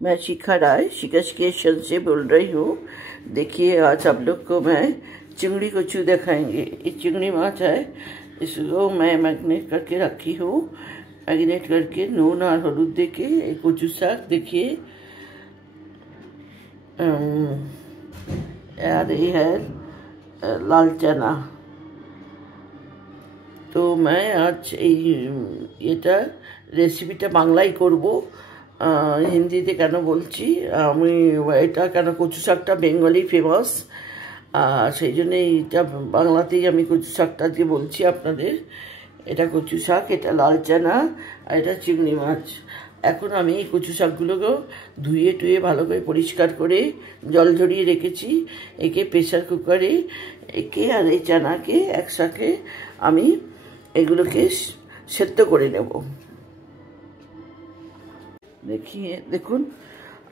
मैं शिखा राय शिकाश क्रिएशन से बोल रही हूँ। देखिए आज आप लोग को मैं चिंगड़ी कचू दिखाएंगे। ये चिंगड़ी माछ है, इसको मैं मैरिनेट करके रखी हूँ। मैरिनेट करके नून और हलूद दे के कचू साग देखिए। यार ये है लाल चना। तो मैं आज এটা রেসিপিটা বাংলায় করব, হিন্দিতে কেন বলছি আমি, এটা কেন কচু শাকটা বেঙ্গলি ফেমাস, সেই জন্য এইটা বাংলাতেই আমি কচু শাকটা দিয়ে বলছি আপনাদের। এটা কচু শাক, এটা লাল চানা, আর এটা চিংড়ি মাছ। এখন আমি এই কচু শাকগুলোকে ধুয়ে টুয়ে ভালো করে পরিষ্কার করে জল ঝরিয়ে রেখেছি। একে প্রেসার কুকারে একে আর এই চানাকে একসাথে আমি এগুলোকে সেদ্ধ করে নেব। দেখুন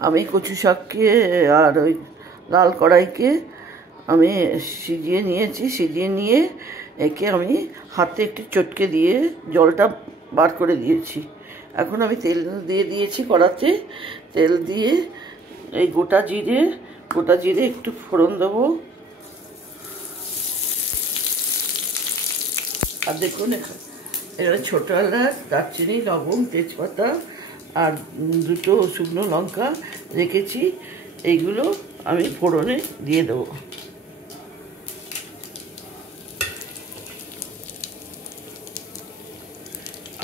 আমি কচু শাককে আর ওই লাল কড়াইকে আমি সিজিয়ে নিয়েছি। সিজিয়ে নিয়ে একে আমি হাতে একটু চটকে দিয়ে জলটা বার করে দিয়েছি। এখন আমি তেল দিয়ে দিয়েছি কড়াতে। তেল দিয়ে এই গোটা জিরে একটু ফোড়ন দেবো। আর দেখুন এখানে ছোটো এলাচ, দারচিনি, লবঙ্গ, তেজপাতা আর দুটো শুকনো লঙ্কা রেখেছি। এইগুলো আমি ফোড়নে দিয়ে দেবো।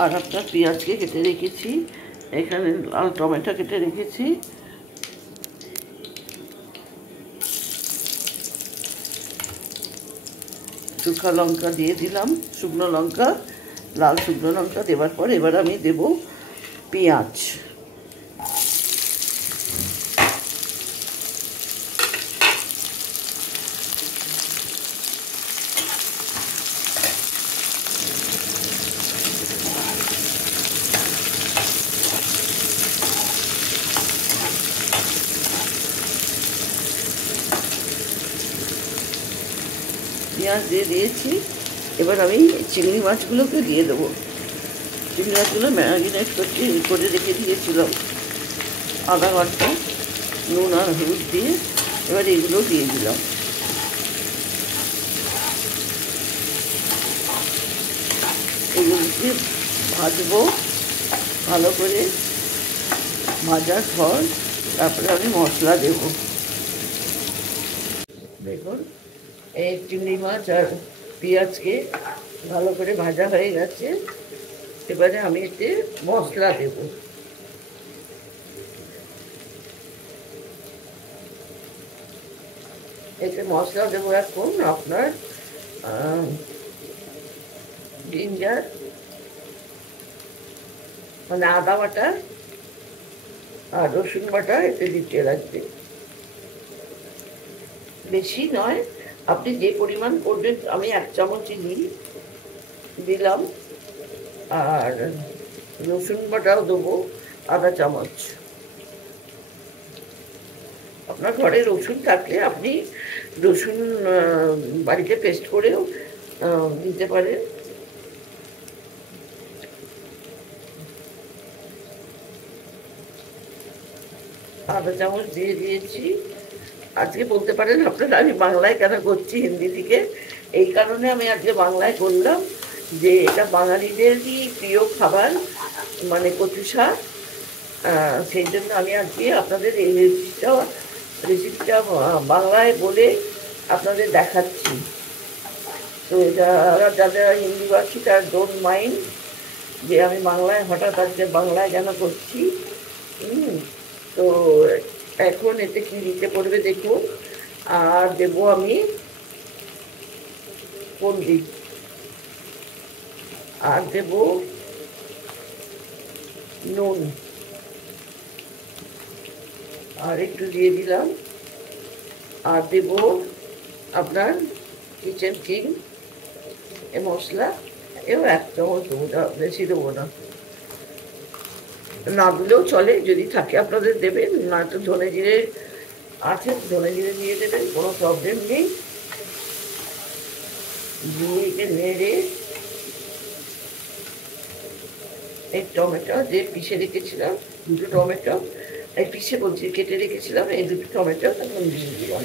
আর আপনার পেঁয়াজকে কেটে রেখেছি, এখানে লাল টমেটো কেটে রেখেছি। শুকনো লঙ্কা দিয়ে দিলাম, শুকনো লঙ্কা, লাল শুকনো লঙ্কা দেওয়ার পর এবার আমি দেব পেঁয়াজ। পেঁয়াজ দিয়ে দিয়েছি। এবার আমি চিংড়ি মাছগুলোকে দিয়ে দেবো। চিংড়ি মাছগুলো ম্যারিনেট করে রেখে দিয়েছিলাম আধা ঘন্টা নুন আর হলুদ দিয়ে। এবার এগুলো দিয়ে দিলাম। এগুলোকে ভাজবো ভালো করে, ভাজার পর তারপরে আমি মশলা দেব। দেখুন এই চিংড়ি মাছ আর পেঁয়াজকে ভালো করে ভাজা হয়ে গেছে। এবারে আমি এতে মশলা দেব। এতে মশলা দেবো এখন আপনার জিঞ্জার মানে আদা বাটা আর রসুন বাটা এতে দিতে লাগবে। বেশি নয়, আপনি যে পরিমাণ করবেন। আমি 1 চামচই দিলাম। আর রসুন বাটাও দেবো আধা চামচ। আপনার ঘরে রসুন থাকলে আপনি রসুন বাড়িতে পেস্ট করেও দিতে পারেন। আধা চামচ দিয়ে দিয়েছি। আজকে বলতে পারেন আপনারা আমি বাংলায় কেন করছি হিন্দি থেকে। এই কারণে আমি আজকে বাংলায় করলাম যে এটা বাঙালিদেরই প্রিয় খাবার, মানে কচু শাক। সেই জন্য আমি আজকে আপনাদের এই রেসিপিটা বাংলায় বলে আপনাদের দেখাচ্ছি। তো এটা যারা হিন্দিভাষী তারা ডোন্ট মাইন্ড যে আমি বাংলায় হঠাৎ আজকে বাংলায় কেন করছি। তো এখন এতে কি দিতে পড়বে দেখুন। আর দেবো আমি হলদি, আর দেব নুন, আর একটু দিয়ে দিলাম। আর দেব আপনার কিচেন কিং এ মশলা, এও 1 চামচ দেবো, বেশি দেবো না। না দিলেও চলে, যদি থাকে আপনাদের দেবেন, না তো ধনে জিরে আছে, ধনে জিরে দিয়ে দেবেন, কোনো প্রবলেম নেই। দিয়ে নেড়ে এই টমেটো যে পিষে রেখেছিলাম, 2 টমেটো এই পিসে বলছি কেটে রেখেছিলাম, এই দুটো টমেটো তখন দিয়ে দিলাম।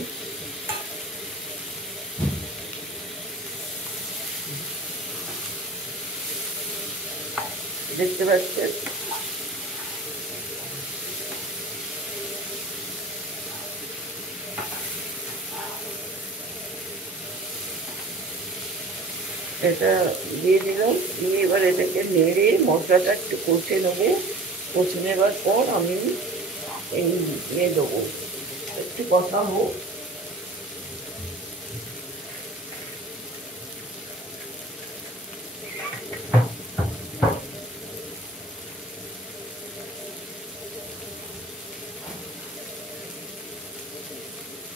দেখতে পাচ্ছেন এটা দিয়ে দিলাম, দিয়ে এবার এটাকে নেড়ে মশলাটা একটু কষে নেবো। কষে নেবার পর আমি এই দিয়ে দেবো, একটু কষাবো।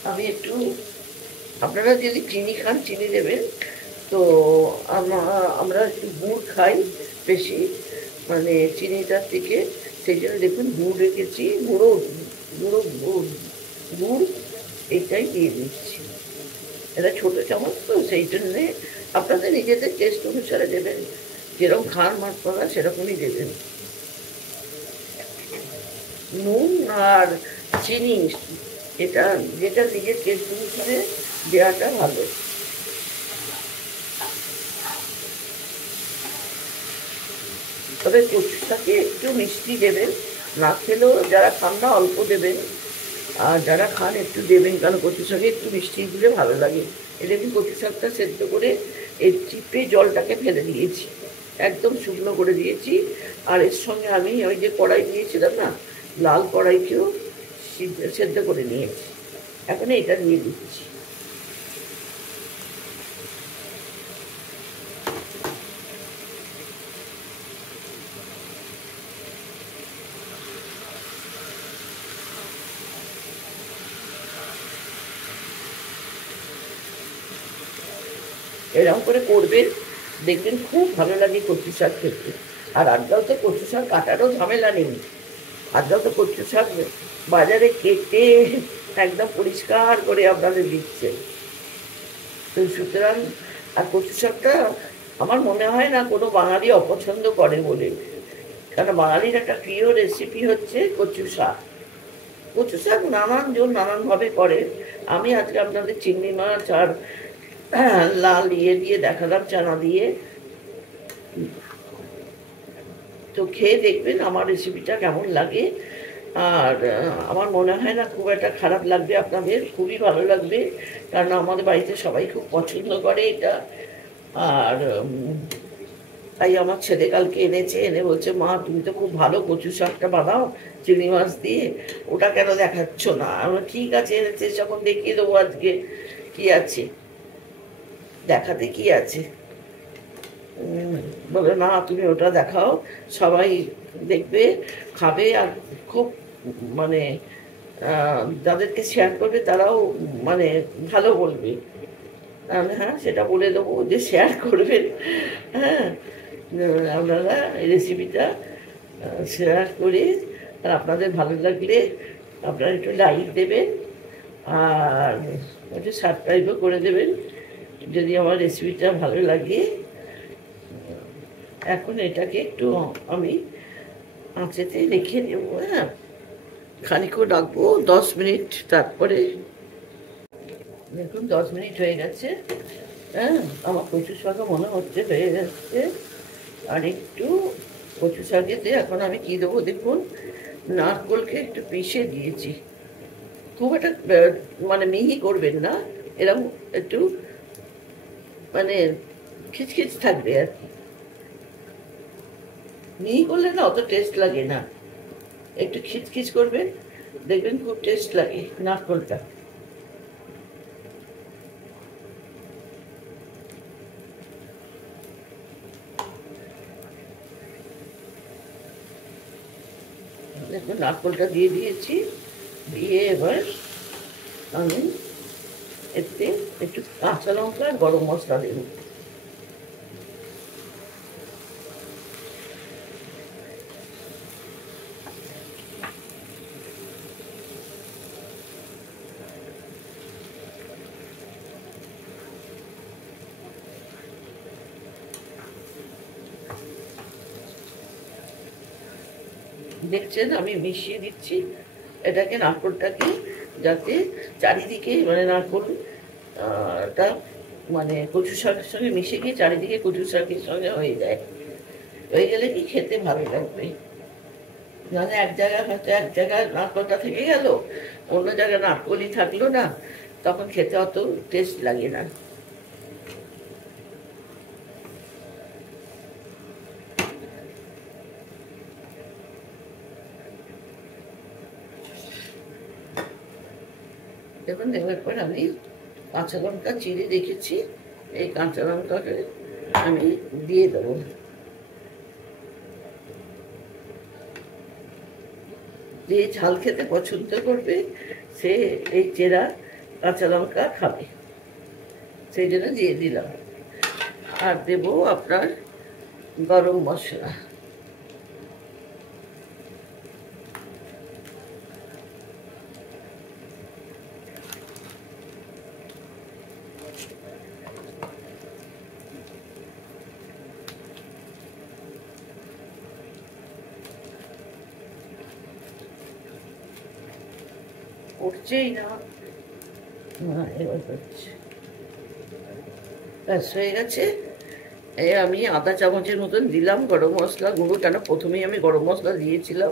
আমি একটু, আপনারা যদি চিনি খান চিনি দেবেন, তো আমরা একটু গুড় খাই বেশি, মানে চিনিটার থেকে, সেই জন্য দেখুন গুড় রেখেছি, গুঁড়ো গুঁড়ো গুড় গুড় এইটাই দিয়ে দিচ্ছি। এটা ছোটো চামচ তো, সেই জন্যে আপনাদের নিজেদের টেস্ট অনুসারে দেবেন, যেরকম খান মশলা সেরকমই দেবেন। নুন আর চিনি এটা যেটা নিজের টেস্ট অনুসারে দেওয়াটা ভালো। তবে কচুটাকে একটু মিষ্টি দেবেন, না খেলেও যারা খান না অল্প দেবেন, আর যারা খান একটু দেবেন, কারণ কচু শাকে একটু মিষ্টি দিলে ভালো লাগে। এটা আমি কচু শাকটা সেদ্ধ করে এই চিপে জলটাকে ফেলে দিয়েছি, একদম শুকনো করে দিয়েছি। আর এর সঙ্গে আমি ওই যে কড়াই দিয়েছিলাম না, লাল কড়াইকেও সেদ্ধ করে নিয়েছি, এখন এটা দিয়ে দিচ্ছি। এরকম করে করবেন, দেখবেন খুব ভালো লাগে কচু শাক খেতে। আর আজকাল তো কচু শাক কাটারও ঝামেলা নেই, আজকাল তো কচু শাক বাজারে কেটে একদম পরিষ্কার করে আপনাদের দিচ্ছে। তো সুতরাং, আর কচু শাকটা আমার মনে হয় না কোনো বাঙালি অপছন্দ করে বলে, কারণ বাঙালির একটা প্রিয় রেসিপি হচ্ছে কচু শাক। কচু শাক নানান জন নানানভাবে করে, আমি আজকে আপনাদের চিংড়ি মাছ আর লাল দিয়ে দেখালাম, চানা দিয়ে। তো খেয়ে দেখবেন আমার রেসিপিটা কেমন লাগে। আর আমার মনে হয় না খুব একটা খারাপ লাগবে, আপনাদের খুবই ভালো লাগবে, কারণ আমাদের বাড়িতে সবাই খুব পছন্দ করে এটা। আর তাই আমার ছেলে কালকে এনেছে, এনে বলছে, মা তুমি তো খুব ভালো কচু শাকটা বানাও চিংড়ি মাছ দিয়ে, ওটা কেন দেখাচ্ছ না? আমরা ঠিক আছে, এনেছে যখন দেখিয়ে দেবো আজকে কি আছে, দেখাতে কি আছে। বলে না তুমি ওটা দেখাও, সবাই দেখবে, খাবে, আর খুব মানে যাদেরকে শেয়ার করবে তারাও মানে ভালো বলবে। তাহলে হ্যাঁ, সেটা বলে দেবো যে শেয়ার করবেন। হ্যাঁ, আপনারা এই রেসিপিটা শেয়ার করে, আর আপনাদের ভালো লাগলে আপনারা একটু লাইক দেবেন, আর একটু সাবস্ক্রাইবও করে দেবেন যদি আমার রেসিপিটা ভালো লাগে। এখন এটাকে একটু আমি আঁচেতে রেখে দেবো, হ্যাঁ, খানিকও রাখবো 10 মিনিট, তারপরে দেখুন 10 মিনিট হয়ে গেছে। হ্যাঁ, আমার কচু শাকও মনে হচ্ছে হয়ে যাচ্ছে। আর একটু কচু শাকেতে এখন আমি কী দেবো দেখুন, নারকোলকে একটু পিষে দিয়েছি, খুব একটা মানে মিহি করবেন না, এরকম একটু মানে খিচখিচ থাকবে আর কি, মিহি করলে না অত টেস্ট লাগে না, একটু খিচখিচ করবেন, দেখবেন খুব টেস্ট লাগে নারকোলটা। দেখুন নারকোলটা দিয়ে দিয়েছি, দিয়ে এবার আমি এতে একটু কাঁচা লঙ্কা আর গরম মশলা দেব। দেখছেন আমি মিশিয়ে দিচ্ছি, এটাকে নারকোলটাকে যাতে চারিদিকে মানে নারকোল টা মানে কচু শাকের সঙ্গে মিশে গিয়ে চারিদিকে কচু শাকের সঙ্গে হয়ে যায়, হয়ে গেলে কি খেতে ভালো লাগবে। মানে এক জায়গায় হয়তো এক জায়গায় নারকোলটা থেকে গেল, অন্য জায়গায় নারকোলই থাকলো না, তখন খেতে অত টেস্ট লাগে না। দেখুন দেওয়ার পর আমি কাঁচা লঙ্কা চিড়ে রেখেছি, এই কাঁচা লঙ্কাকে আমি দিয়ে দেবো। যে ঝাল খেতে পছন্দ করবে সে এই চেরা কাঁচা লঙ্কা খাবে, সেই জন্য দিয়ে দিলাম। আর দেবো আপনার গরম মশলা, উঠছেই না, এবার হচ্ছে, ব্যাস হয়ে গেছে। এই আমি আধা চামচের মতন দিলাম গরম মশলা গুঁড়ো, কেন প্রথমেই আমি গরম মশলা দিয়েছিলাম,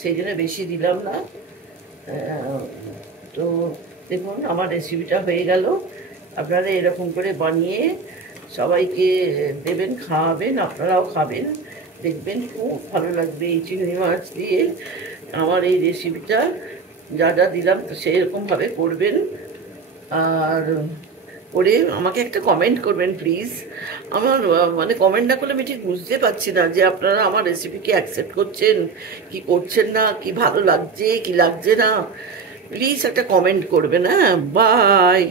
সেই জন্য বেশি দিলাম না। তো দেখুন আমার রেসিপিটা হয়ে গেল। আপনারা এরকম করে বানিয়ে সবাইকে দেবেন, খাওয়াবেন, আপনারাও খাবেন, দেখবেন খুব ভালো লাগবে এই চিংড়ি মাছ দিয়ে আমার এই রেসিপিটা। যা যা দিলাম তো সেরকমভাবে করবেন, আর করে আমাকে একটা কমেন্ট করবেন প্লিজ। আমার মানে কমেন্ট না করলে আমি ঠিক বুঝতে পারছি না যে আপনারা আমার রেসিপিকে অ্যাকসেপ্ট করছেন কি করছেন না, কি ভালো লাগছে কি লাগছে না। প্লিজ একটা কমেন্ট করবেন। হ্যাঁ, বাই।